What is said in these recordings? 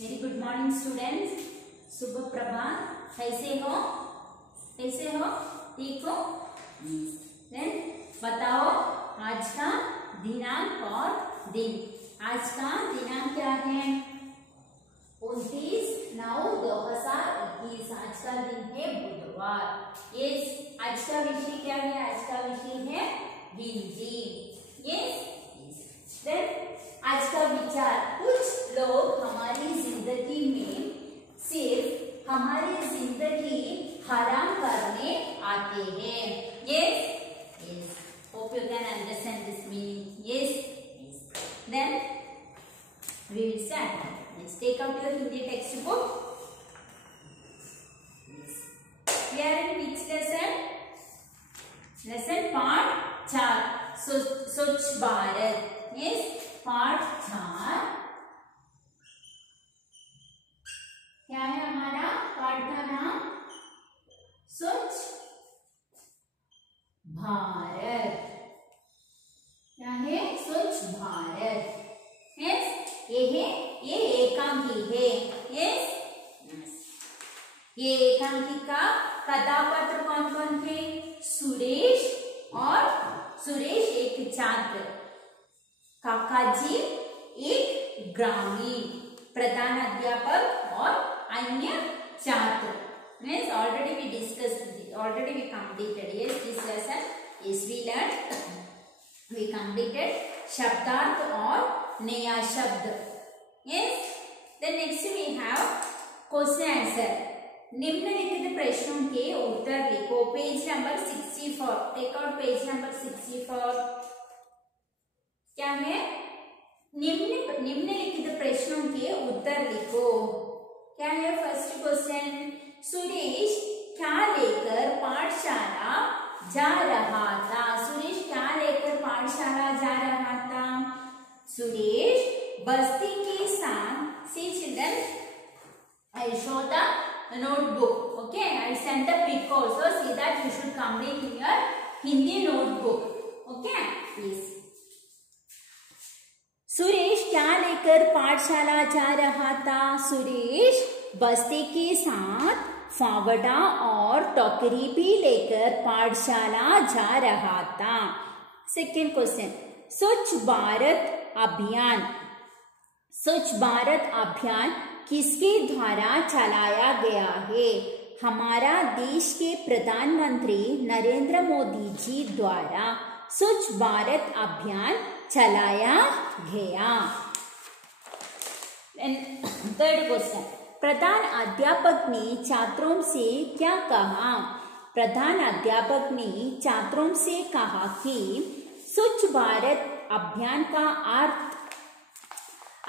Very good morning students, शुभ प्रभात। कैसे हो? ठीक हो? देन बताओ आज का दिनांक और दिन। आज का दिनांक क्या है? 29/9/2021। आज का दिन है बुधवार। यस, आज का विषय क्या है? आज का विषय है हिंदी। यस, देन आज का विचार, कुछ लोग हमारी जिंदगी में सिर्फ हमारी जिंदगी हराम करने आते हैं। Yes, hope you can understand this meaning. Yes. Then we will start. Let's take out your Hindi textbook. We are in which lesson? Lesson part 4. स्वच्छ भारत. Yes, part 4. क्या है हमारा पाठ का नाम? स्वच्छ भारत। क्या है? स्वच्छ भारत। यस, ये एकांकी है। यस, ये एकांकी का कथापात्र कौन कौन थे? सुरेश एक छात्र, काकाजी एक ग्रामीण, प्रधान अध्यापक और अन्य छात्र। Means already we discussed it, already we completed. Yes, this lesson. Yes, we learned. We completed शब्दार्थ और नया शब्द. Yes. Then next we have question answer. निम्नलिखित प्रश्नों के उत्तर लिखो. Page number 64. Take out page number 64. क्या है? निम्नलिखित प्रश्नों के उत्तर लिखो. क्या है फर्स्ट क्वेश्चन? सुरेश क्या लेकर पाठशाला जा रहा था? सुरेश क्या लेकर पाठशाला जा रहा था? सुरेश बस्ती के साथ, see children, I show the notebook. Okay, I send the pic also. See that you should complete in your Hindi notebook. Okay, please. Suresh क्या लेकर पाठशाला जा रहा था? सुरेश बस्ते के साथ फावड़ा और टोकरी भी लेकर पाठशाला जा रहा था। सेकेंड क्वेश्चन, स्वच्छ भारत अभियान किसके द्वारा चलाया गया है? हमारा देश के प्रधानमंत्री नरेंद्र मोदी जी द्वारा स्वच्छ भारत अभियान चलाया गया। थर्ड क्वेश्चन, प्रधान अध्यापक ने छात्रों से क्या कहा? प्रधान अध्यापक ने छात्रों से कहा कि स्वच्छ भारत अभियान का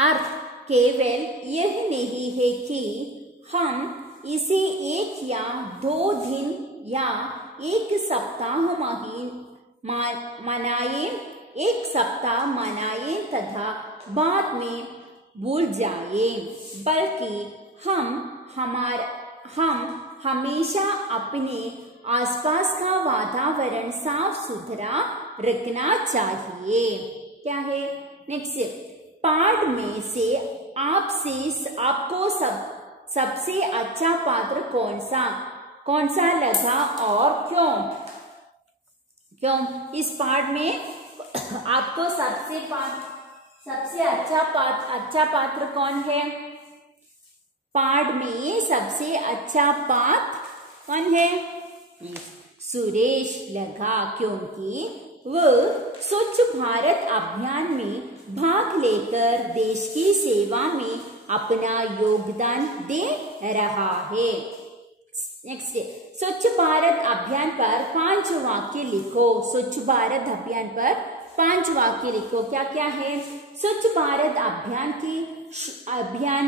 अर्थ केवल यह नहीं है कि हम इसे 1 या 2 दिन या 1 सप्ताह मनाएं तथा बाद में भूल जाएं, बल्कि हम हमेशा अपने आसपास का वातावरण साफ सुथरा रखना चाहिए। क्या है नेक्स्ट? पाठ में से आपको सबसे अच्छा पात्र कौन सा लगा और क्यों? इस पाठ में आपको सबसे अच्छा पात्र कौन है? पाठ में सबसे अच्छा पात्र कौन है? सुरेश लगा, क्योंकि वह स्वच्छ भारत अभियान में भाग लेकर देश की सेवा में अपना योगदान दे रहा है। नेक्स्ट, स्वच्छ भारत अभियान पर 5 वाक्य लिखो. स्वच्छ भारत अभियान पर 5 वाक्य लिखो. क्या क्या है? स्वच्छ भारत अभियान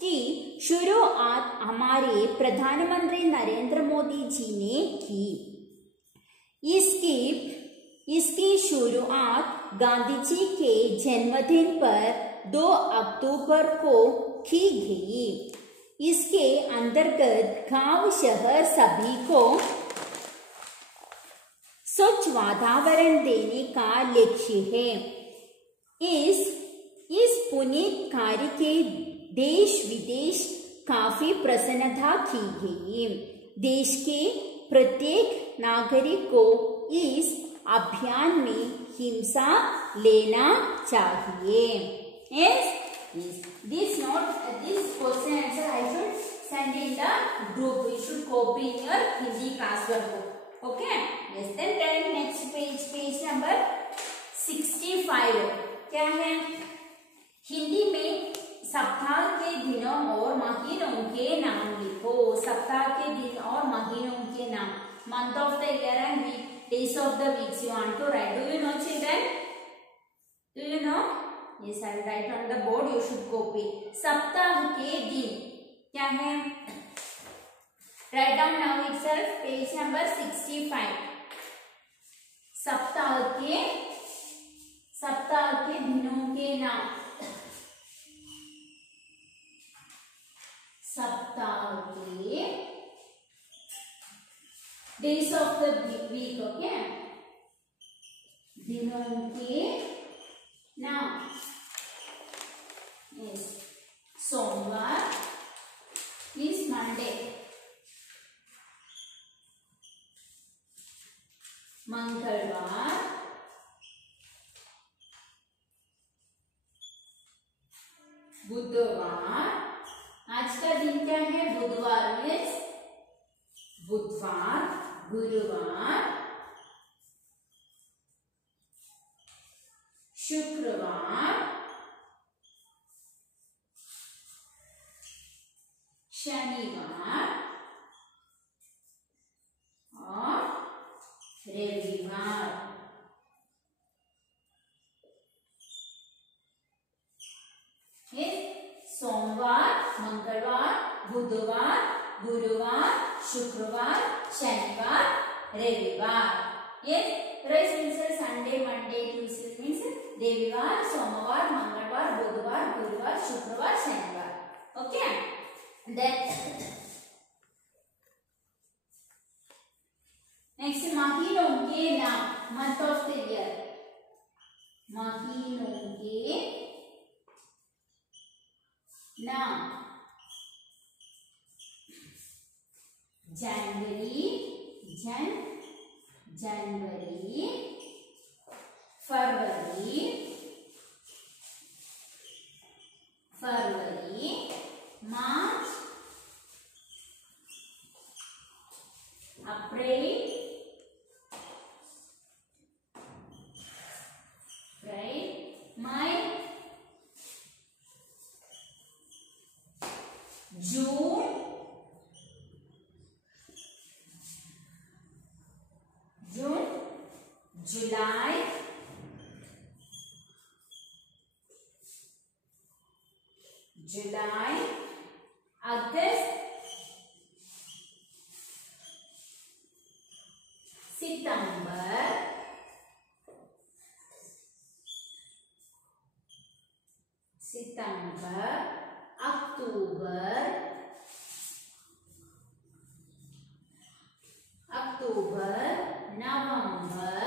की शुरुआत हमारे प्रधानमंत्री नरेंद्र मोदी जी ने की. इसकी शुरुआत गांधी जी के जन्मदिन पर 2 अक्टूबर को की गई. इसके अंतर्गत गांव शहर सभी को स्वच्छ वातावरण देने का लक्ष्य है. इस पुनीत कार्य के देश विदेश काफी प्रसन्नता की गई। देश के प्रत्येक नागरिक को इस अभियान में हिस्सा लेना चाहिए। Yes, yes. This question answer I should send in the group. You should copy in your Hindi classwork book. Okay. Yes. Then turn next page, page number 65. क्या है? हिंदी में सप्ताह के दिनों और महीनों के नाम लिखो। सप्ताह के दिन और महीनों के नाम। Month of the year and week, days of the weeks you want to write. Do you know, children? Do you know? Yes, I will write on the board. You should copy. सप्ताह के दिन क्या है? Write down now itself. Page number 65. सप्ताह के दिनों के नाम। सप्ताह के days of the week, okay? दिनों के नाम। Yes. सोमवार is Monday. मंगलवार बुधवार। आज का दिन क्या है? बुधवार मीन्स बुधवार, गुरुवार, शुक्रवार, शनिवार और रविवार। सोमवार, मंगलवार, बुधवार, गुरुवार, शुक्रवार, शनिवार, रविवार। ये संडे, मंडे, ट्यूसडे मीन्स रविवार, सोमवार, मंगलवार, बुधवार, गुरुवार, शुक्रवार, शनिवार। ओके। नेक्स्ट महीनों के नाम। Month of the year. महीनों के नाम। जनवरी, जनवरी, फरवरी, फरवरी, मार्च, अप्रैल, मई, जून, जुलाई, अगस्त, सितंबर, अक्टूबर, नवंबर,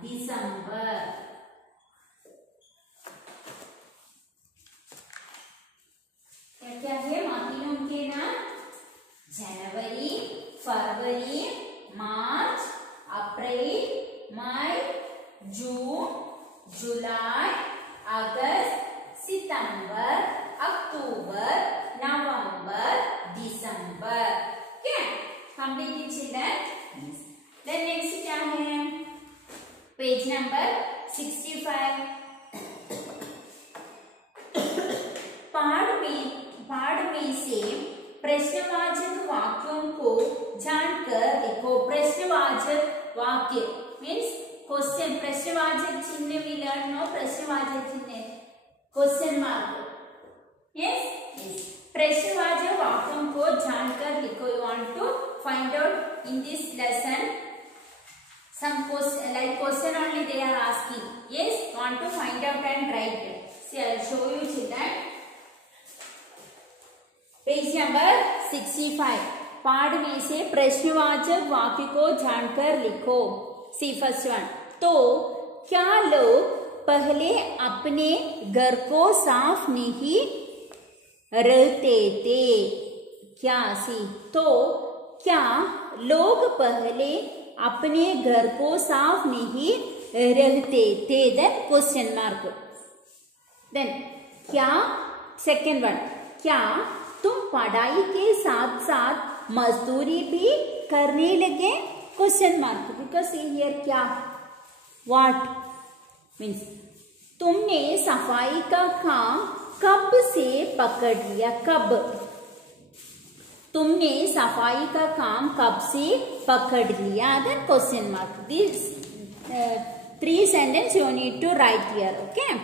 दिसंबर। क्या है महीनों के नाम? जनवरी, फरवरी, मार्च, अप्रैल, मई, जून, जुलाई, अगस्त, सितंबर, अक्टूबर, नवंबर, दिसंबर। क्या कंप्लीट चिल्ड्रन? देन नेक्स्ट क्या है? Page number 65। पाठ में से प्रश्नवाचक वाक्यों को जानकर लिखो। प्रश्नवाचक वाक्य मीन्स क्वेश्चन। प्रश्नवाचक चिन्ह we learn no प्रश्नवाचक चिन्ह क्वेश्चन मार्क। यस, प्रश्नवाचक वाक्यों को जानकर लिखो। You want to find out in this lesson some question, like question only they are asking. Yes, want to find out and write it. See, I will show you children. Page number 65। पाठ में से प्रश्नवाचक वाक्य को जानकर लिखो। सी first one. तो क्या लोग पहले अपने घर को साफ नहीं रहते थे। क्या सी तो क्या लोग पहले अपने घर को साफ नहीं रहते थे? Then question mark. देन क्या सेकेंड वन, क्या तुम पढ़ाई के साथ साथ मजदूरी भी करने लगे? Question mark. बिकॉज हियर क्या व्हाट मीन्स तुमने सफाई का काम कब से पकड़ लिया? कब तुमने सफाई का काम कब से पकड़ लिया? Then question mark. This 3 sentence you need to write here. Okay.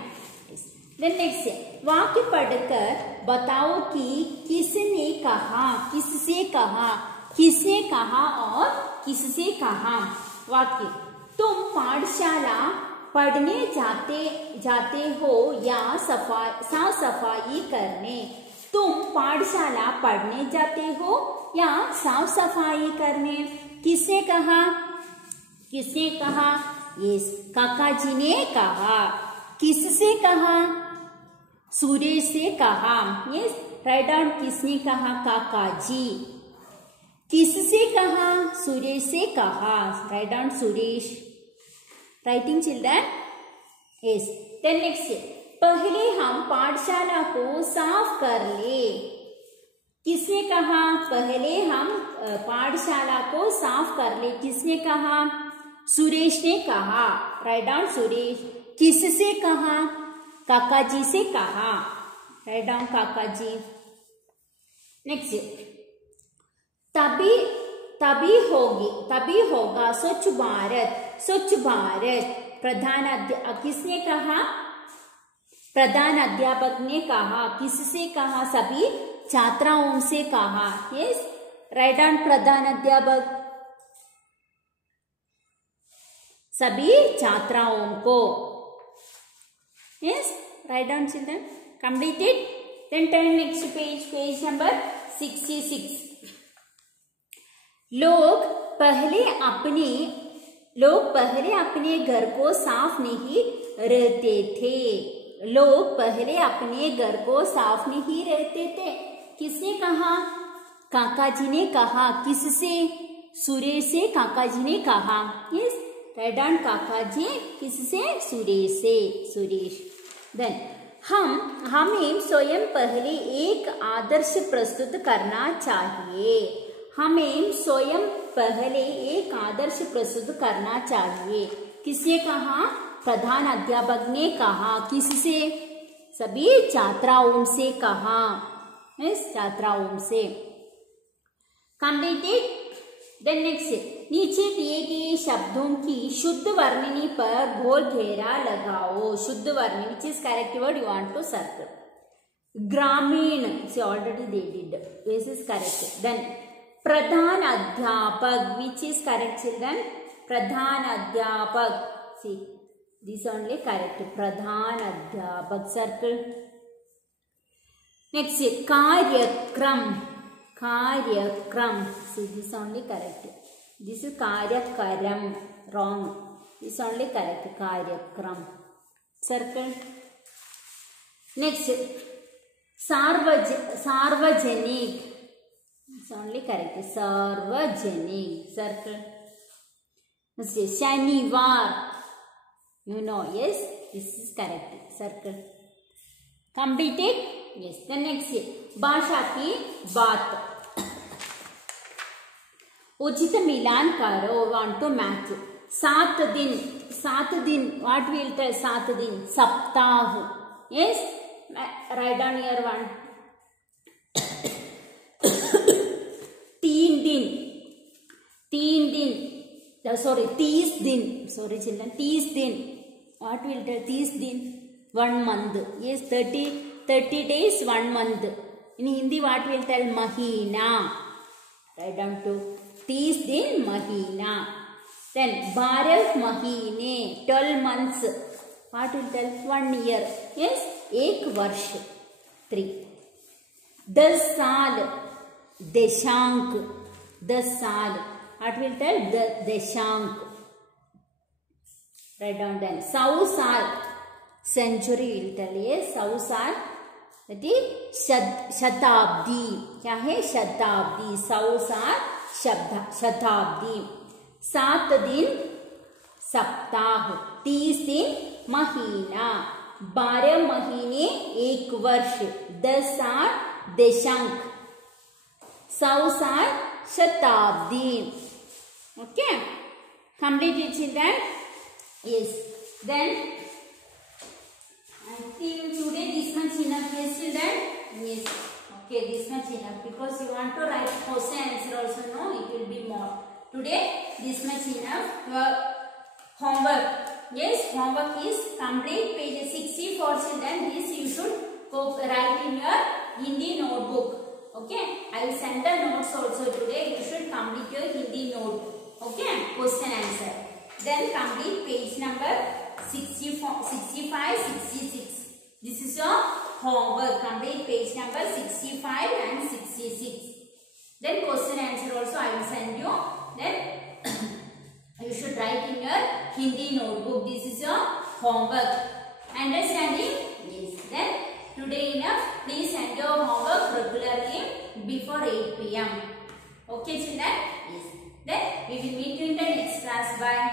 Then next वाक्य पढ़कर बताओ कि किसने कहा, किससे कहा, किसने कहा और किससे कहा। वाक्य, तुम पाठशाला पढ़ने जाते हो या साफ सफाई करने? तुम पाठशाला पढ़ने जाते हो या साफ सफाई करने? किसने कहा? किसने कहा? यस, काका जी ने कहा। किससे कहा? सुरेश से कहा। Yes, right down. किसने कहा? काका जी। किससे कहा? सुरेश से कहा। Right down Suresh. Writing children. Yes. Then next, पहले हम पाठशाला को साफ कर ले। किसने कहा? पहले हम पाठशाला को साफ कर ले। किसने कहा? सुरेश ने कहा। Right down Suresh. किससे कहा? काका जी से कहा। राइट डाउन काका जी। नेक्स्ट, तभी होगा स्वच्छ भारत। स्वच्छ भारत किसने कहा? प्रधान अध्यापक ने कहा। किससे कहा? सभी छात्राओं से कहा। यस, राइट डाउन प्रधान अध्यापक सभी छात्राओं को। Yes, right down children. Completed. Then turn next page, page number 66। लोग पहले अपने घर को साफ नहीं रहते थे। लोग पहले अपने घर को साफ नहीं रहते थे। किसने कहा? काका जी ने कहा। किससे? सुरेश से काका जी ने कहा। यस, राइट डाउन काका जी। किससे? सुरेश से। सुरेश। देन हमें स्वयं पहले एक आदर्श प्रस्तुत करना चाहिए। हमें स्वयं पहले एक आदर्श प्रस्तुत करना चाहिए। किसने कहा? प्रधान अध्यापक ने कहा। किससे? सभी छात्राओं से कहा। यस, छात्राओं से। कंप्लीटेड। देन नेक्स्ट, नीचे दिए गए शब्दों की शुद्ध वर्णनी पर गोल घेरा लगाओ। शुद्ध वर्णनी, which is correct word you want to circle. ग्रामीण, see already they did. This is correct. Then प्रधान अध्यापक, which is correct children? प्रधान अध्यापक, see this only correct. प्रधान अध्यापक circle. Next, कार्यक्रम, कार्यक्रम, see this only correct. This is कार्यक्रम, wrong. This only correct. कार्यक्रम circle. Next, सार्वजनिक, it's only correct. सार्वजनिक circle. Next, शनिवार, you know, yes, this is correct circle. Completed. Yes. The next, भाषा की बात। उचित मिलान करो। Want to match. 7 दिन, what will tell? 7 दिन, सप्ताह। Yes, write down here one. 3 दिन, sorry 30 दिन, sorry children, 30 दिन, what will tell? 30 दिन, 1 month. Yes, 30 days, 1 month. In Hindi, what will tell? Mahina. Write down to 30 दिन, महीना. Then 12 महीने, 12 months. What will tell? 1 year. Yes, 1 वर्ष. 3. 10 साल, देशांक. 10 साल. What will tell? देशांक. Write down then. 100 साल, century will tell ये सौसार that is शताब्दी. क्या है? शताब्दी. सौसार शताब्दी. 7 दिन सप्ताह. 30 दिन महीना. 12 महीने 1 वर्ष. 10 साल दशांक. 100 साल शताब्दी. Okay, complete it, children. Yes. Then I think today this much enough, yes, children. Yes. Okay, this much enough because you want to write question answer also. No, it will be more. Today this much enough. Your homework. Yes, homework is complete. Page 64, children. This you should write in your Hindi notebook. Okay, I will send the notes also today. You should complete your Hindi note. Okay, question answer. Then complete page number 64, 65, 66. This is your homework. Complete page number 65 and 66. Then question answer also I will send you. Then you should write in your Hindi notebook. This is your homework. Understanding? Yes. Then today enough. Please send your homework regularly before 8 p.m. Okay, children? Yes. Then we will meet you in the next class. Bye.